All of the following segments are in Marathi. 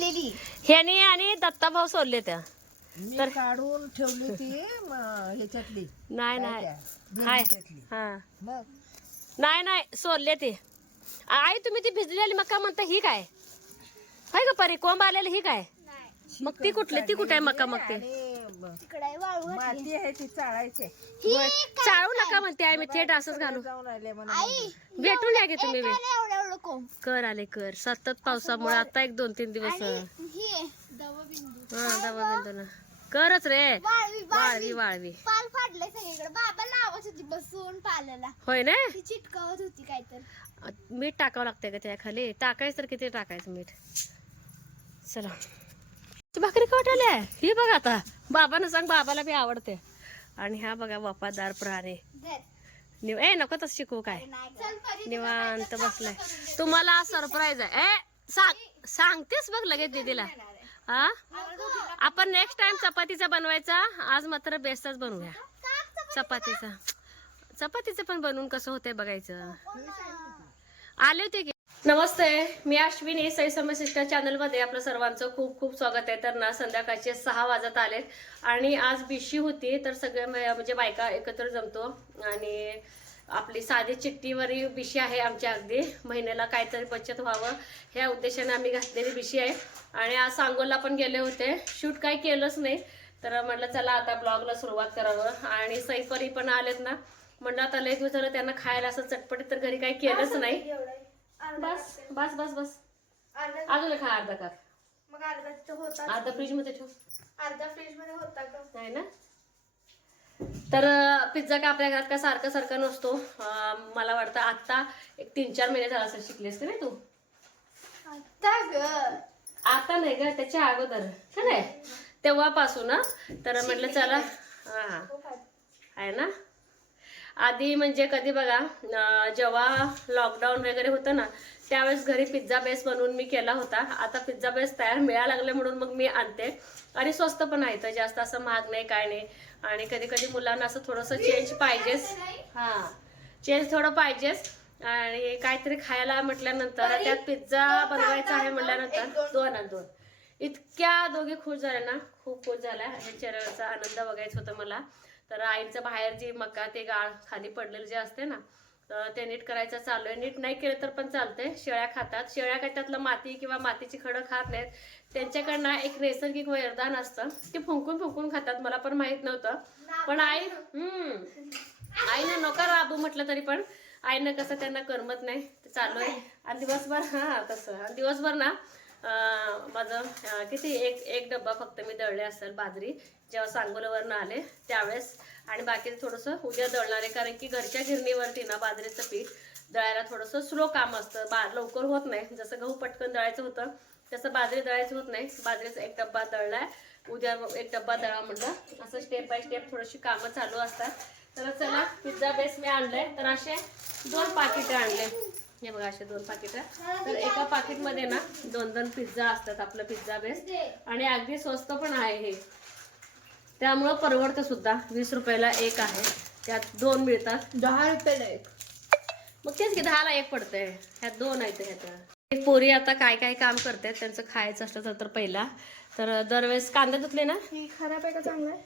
भिजलेली ह्यानी आणि दत्ताभाऊ सोडले त्या मी काढून ठेवली ती म, ह्याच्यातली. नाही काय नाही. त्या, हाय. भिजवण्यातली. हा. मग? नाही नाही. सोडले ते. आई तुम्ही ती भिजलेली मका म्हणता ही काय? हाय का परी कोंब आलेलं ही काय? मग ती कुठली? ती कुठे आहे मका मग ते? आणि ब- तिकडे वाळू घातली. माती आहे ती चाळायची. ही चाळू नका म्हणते आई मी थेट असंच घालू. जाऊन आले म्हणून. आई भेटून या की तुम्ही बी. एकाला कर आले कर. सतत पावसामुळे आता एक दोन तीन दिवस आणि ही. दवबिंदू. हा दबा बिंदू ना करच रे. वाळवी वाळवी. वाळवी वाळवी. पाल फाडले सगळीकडे. बाबा लावत होती बसून पाल्याला. होय ना? ती चिटकावत होती काय तर मीठ टाकावं लागतंय का त्या खाली टाकायचं तर किती टाकायचं मीठ? चला. ती भाकरी कवटाल्या ही बघ आता. बाबानं सांग बाबाला बी आवडते. आणि ह्या बघा वफादार प्राणी. धर. निव ए नको तसं शिकू काय? निवांत बसलाय. तुम्हाला सरप्राईज आहे. ए सांग सांगतेस बघ लगेच दीदीला. हा आपण नेक्स्ट टाइम चपातीचा बनवायचा. आज मात्र बेस्टच बनवूया. चपातीचा. चपातीचं पण बनवून कसं होतंय बघायचं. आले होते की? नमस्ते मी अश्विनी सई समशिष्ट चॅनलमध्ये आपलं सर्वांचं खूप खूप स्वागत आहे. तर ना संध्याकाळचे सहा वाजत आलेत आणि आज बिशी होती तर सगळे म्हणजे बायका एकत्र जमतो आणि आपली साधी चिठ्ठीवरील बिशी आहे आमच्या अगदी. महिन्याला काहीतरी बचत व्हावं ह्या उद्देशाने आम्ही घातलेली बिशी आहे. आणि आज सांगोला पण गेले होते. शूट काही केलंच नाही. तर म्हटलं चला आता ब्लॉगला सुरुवात करावं. आणि सईपरी पण आलेत ना. म्हटलं आता लय दिवस झालं त्यांना खायला असं चटपटीत तर घरी काही केलंच नाही. बस बस बस बस. अजून खा अर्धा कप. मग अर्धा तिथं होता अर्धा फ्रीजमध्ये ठेव. अर्धा फ्रीजमध्ये होता का? नाही ना? तर पिझ्झा का आपल्या घरात का सारखं सारखं नसतो. मला वाटतं आता एक तीन चार महिने झाला असं शिकलीस नाही तू? आता ग. आता नाही ग त्याच्या अगोदर. का नाही? तेव्हापासून ना तर म्हटलं चला. हा. आहे ना? आधी म्हणजे कधी बघा जेव्हा लॉकडाऊन वगैरे होतं ना त्यावेळेस घरी पिझ्झा बेस बनवून मी केला होता. आता पिझ्झा बेस तयार मिळायला लागले म्हणून मग मी आणते. आणि स्वस्त पण आहे तर जास्त असं महाग नाही काय नाही. आणि कधी कधी मुलांना असं थोडंसं चेंज पाहिजेच. हा. चेंज थोडं पाहिजेच. आणि काहीतरी खायला म्हटल्यानंतर त्यात पिझ्झा बनवायचा आहे म्हटल्यानंतर दोन. आणि दोन. इतक्या दोघी खुश झाल्या ना. खूप खुश झाल्या. ह्या चेहऱ्याचा आनंद बघायचा होता मला. तर आईचं बाहेर जी मका ते गाळ खाली पडलेलं जे असते ना तर ते नीट करायचं चालू आहे. नीट नाही केलं तर पण चालतंय. शेळ्या खातात. शेळ्या काय त्यातलं माती किंवा मातीची खडं खात नाहीत. त्यांच्याकडनं एक नैसर्गिक वरदान असतं. ते फुंकून फुंकून खातात. मला पण माहीत नव्हतं. पण आई हम्म. आईनं नका राबू म्हटलं तरी पण आईनं कसं त्यांना करमत नाही. ते चालू आहे. आणि दिवसभर हा तसं. आणि दिवसभर ना माझं किती एक एक डब्बा फक्त मी दळले असेल बाजरी जेव्हा सांगोल्यावरनं आले त्यावेळेस. आणि बाकी थोडंसं उद्या दळणार आहे कारण की घरच्या गिरणीवरती ना बाजरीचं पीठ दळायला थोडंसं स्लो काम असतं. बा लवकर होत नाही. जसं गहू पटकन दळायचं होतं तसं बाजरी दळायचं होत नाही. बाजरीचा एक डब्बा दळलाय. उद्या एक डब्बा दळा म्हटलं. असं स्टेप बाय स्टेप थोडीशी कामं चालू असतात. तर चला पिझ्झा बेस मी आणलंय. तर असे दोन पाकिटं आणले. हे बघा असे दोन पाकिटं तर एका पाकिटमध्ये ना दोन दोन पिझ्झा असतात आपलं पिझ्झा बेस आणि अगदी स्वस्त पण आहे हे. त्यामुळं परवडतं सुद्धा. वीस रुपयाला एक आहे. त्यात दोन मिळतात. दहा रुपयाला एक. मग तेच की दहाला एक पडतंय. ह्यात दोन आहेत ह्यात. पोरी आता काय काय काम करतात त्यांचं खायचं असलं तर पहिला. तर दरवेळेस कांदा धुतले ना? ही खराब आहे का चांगलं?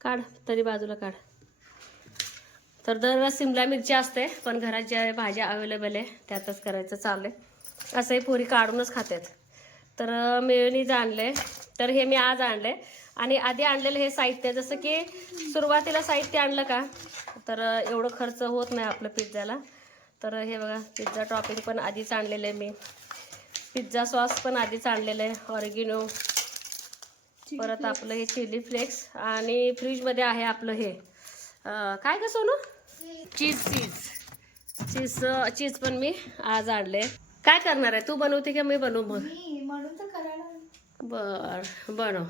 काढ. तरी बाजूला काढ. तर दरवेळेस सिमला मिरची असते पण घरात ज्या भाज्या अवेलेबल आहे त्यातच करायचं चाललंय. असंही पोरी काढूनच खातात तर मिळणीच आणले. तर हे मी आज आणले. आणि आधी आणलेलं हे साहित्य जसं की सुरुवातीला साहित्य आणलं का तर एवढं खर्च होत नाही आपलं पिझ्झाला. तर हे बघा पिझ्झा टॉपिंग पण आधीच आणलेलं आहे मी. पिझ्झा सॉस पण आधीच आणलेलं आहे ऑरिगिनो. परत आपलं हे चिली फ्लेक्स. आणि फ्रीजमध्ये आहे आपलं हे. काय का सोनू? चीज चीज चीज चीज पण मी आज आणले काय करणार आहे? तू बनवते की मी बनवू मग? बर बनव.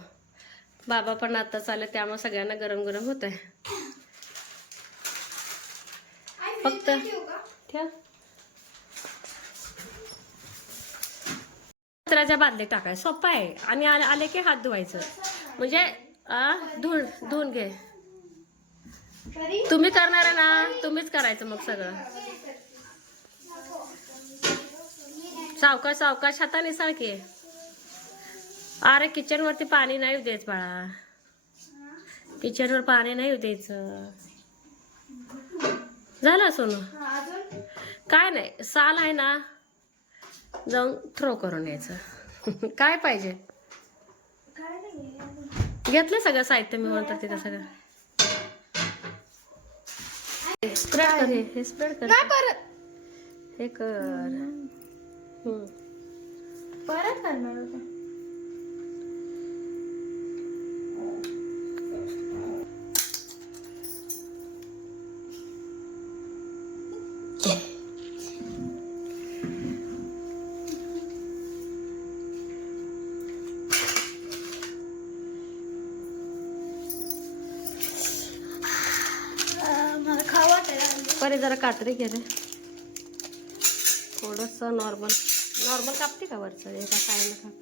बाबा पण आता चालले त्यामुळे सगळ्यांना गरम गरम होत आहे फक्त ठेव कचऱ्याच्या बादलीत टाकाय. सोपं आहे. आणि आले आले की हात धुवायचं. म्हणजे आ, धुवून धुवून घे. तुम्ही करणार आहे ना? तुम्हीच करायचं मग सगळं. सावकाश सावकाश हाताने सारखी अरे किचन वरती पाणी नाही उद्याच द्यायचं बाळा. किचन वर पाणी नाही द्यायचं. झालं सोनू? काय नाही साल आहे ना जाऊन थ्रो करून यायचं. काय पाहिजे? घेतलं सगळं साहित्य मी म्हणतात तिथं सगळं. स्प्रेड कर. हे हे स्प्रेड कर. नाही परत. हे कर. परत करणार होता. जरा कात्री रे थोडस नॉर्मल नॉर्मल कापते का वरचं? एका साईडला काप.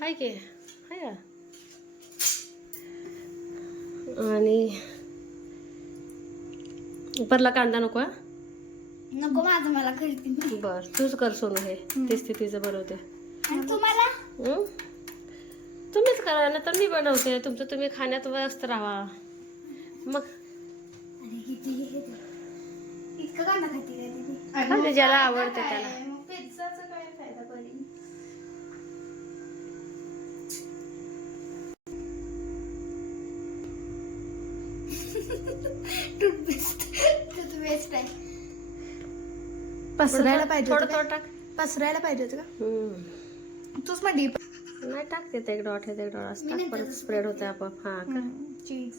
हाय की? हाय का? आणि परला कांदा नको हा? नको माझं मला करते. बर तूच कर सोनू हे. तेच ते तिचं बनवते. तुम्हाला? तुम्हीच करा ना तर मी बनवते. तुमचं तुम्ही खाण्यात व्यस्त राहा. मग? अरे किती हे ते. इतकं कांदा खाते काय दीदी? खाते ज्याला आवडते त्याला. मग पिझ्झाचा काय फायदा करीन टूथपेस्ट. टूथपेस्ट आहे. पसरायला पाहिजे थोडं होतं थोडं का? टाक. पसरायला पाहिजे होतं. का? तूच मग डीप नाही टाकते ते एक डॉट हे ते एक डॉट असं टाक परत स्प्रेड होते आपोआप. हा चीज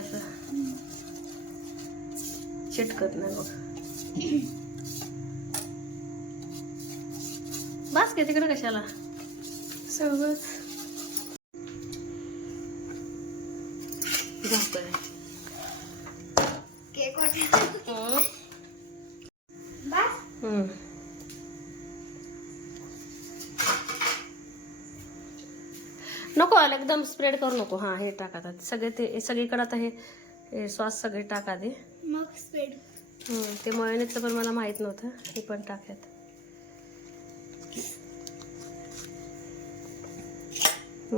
असं. चिटकत नाही बघ. बस की तिकडे कशाला? झाकण. केक वाटे हं. नको आलं एकदम स्प्रेड करू नको. हा हे टाका सगळे ते सगळीकडे आता हे सॉस सगळे टाका दे मग स्पेड हं, ते मयोनेजचं पण मला माहीत नव्हतं. हे पण टाकत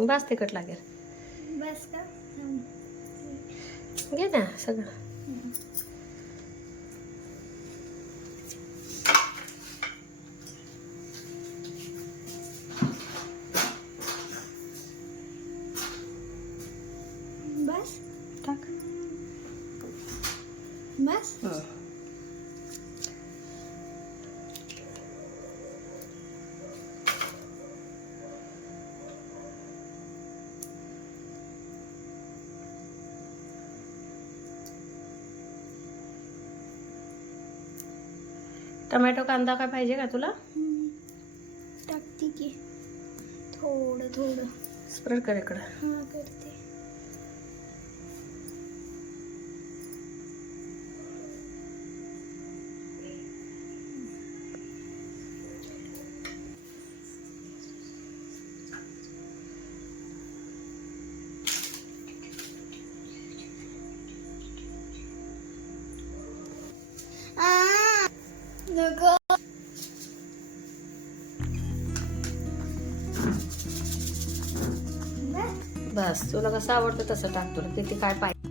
बस तिखट लागेल. बस का? घे ना सगळं. टमॅटो कांदा काय पाहिजे का तुला? टाकते की. थोडं थोडं. स्प्रेड कर इकडं. हा करते. नको बस बस तुला कसं आवडतं तसं टाक. तुला किती काय पाहिजे.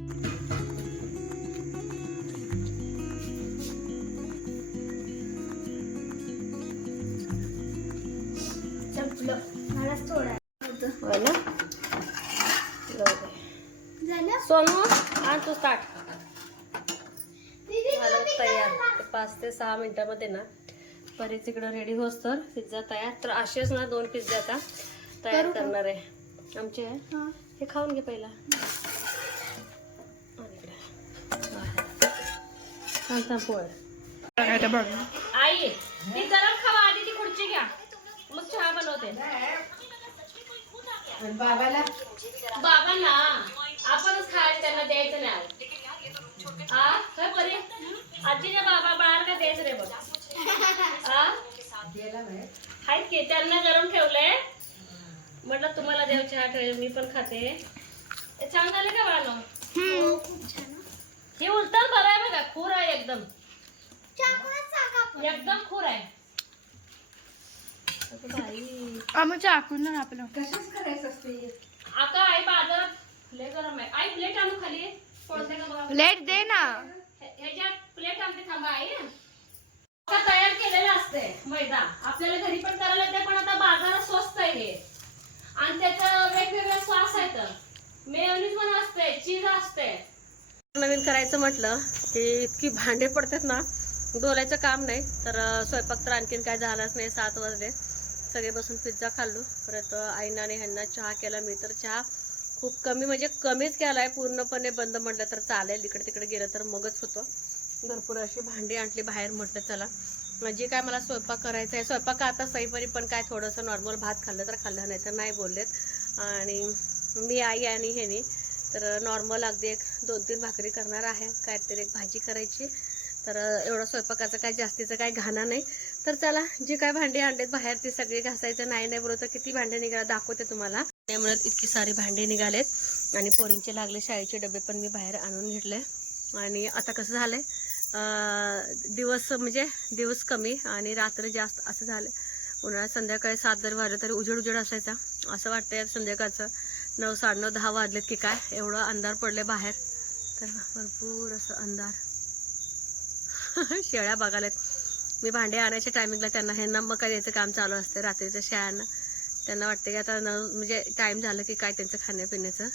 मिनिटामध्ये ना. परीच इकडं रेडी होस तर पिझ्झा तयार. तर असेच ना दोन पिझ्झा आता तयार? करणार आहे. आमचे हा. खाऊन घे पहिला. आई ती गरम खावा आधी ती खुर्ची घ्या. मग चहा बनवते. बाबाला? बाबांना आपणच खायचं त्यांना द्यायचं नाही. हा काय बरे आजीने बाबा बाळाला का द्यायचं रे बघ हा? आहेत की त्यांना गरम ठेवलंय? म्हटलं तुम्हाला देव चहा ठेवले मी पण खाते. छान झाले का हो, खूप छान उलटण बरं आहे बघा खूर आहे एकदम. चाकूनच सांगा आपण. एकदम खूर आहे आपलं. कशाच करायचं असते? आता आई बाजारात लय गरम आहे. आई प्लेट आणू खाली? कोणत्या का दे ना. ह्याच्यात प्लेट आणते थांबा आई. आता तयार केलेला असते मैदा. आपल्याला घरी पण करायला येते पण आता बाजारात स्वस्त आहे हे. आणि त्याचा वेगवेगळे स्वास आहेत मेयोनीज पण असते चीज असते नवीन करायचं म्हटलं की इतकी भांडे पडतात ना डोलायचं काम नाही. तर स्वयंपाक तर आणखीन काय झालाच नाही सात वाजले. सगळे बसून पिझ्झा खाल्लो. परत आईना आणि ह्यांना चहा केला. मी तर चहा खूप कमी म्हणजे कमीच केला आहे पूर्णपणे बंद म्हटलं तर चालेल. इकडे तिकडे गेलं तर मगच होतं. भरपूर अशी भांडी आणली बाहेर म्हटलं चला. जे काय मला स्वयंपाक करायचा आहे स्वयंपाक आता सईपरी पण काय थोडंसं नॉर्मल भात खाल्लं तर खाल्लं नाही तर नाही बोललेत. आणि मी आई आणि ह्यानी तर नॉर्मल अगदी एक दोन तीन भाकरी करणार आहे काहीतरी एक भाजी करायची. तर एवढं स्वयंपाकाचं काय जास्तीचं काय घाणा नाही. तर चला जे काय भांडी आणलेत बाहेर ती सगळी घासायचं नाही नाही बरोबर किती भांडे निघाला दाखवते तुम्हाला. त्यामुळे इतकी सारी भांडी निघालेत. आणि पोरींचे लागले शाळेचे डबे पण मी बाहेर आणून घेतले. आणि आता कसं झालं आहे दिवस म्हणजे दिवस कमी आणि रात्र जास्त असं झालं. उन्हाळ्यात संध्याकाळी सात जर वाजलं तरी उजेड उजेड असायचा. असं वाटतंय संध्याकाळचं नऊ साडेनऊ दहा वाजलेत की काय? एवढं अंधार पडले बाहेर. तर भरपूर असं अंधार. शेळ्या बघायलात मी भांडे आणायच्या टायमिंगला त्यांना ह्यांना मग काय द्यायचं काम चालू असतं रात्रीचं शेळ्यांना त्यांना वाटतं की आता नऊ म्हणजे टाईम झालं की काय त्यांचं खाण्यापिण्याचं.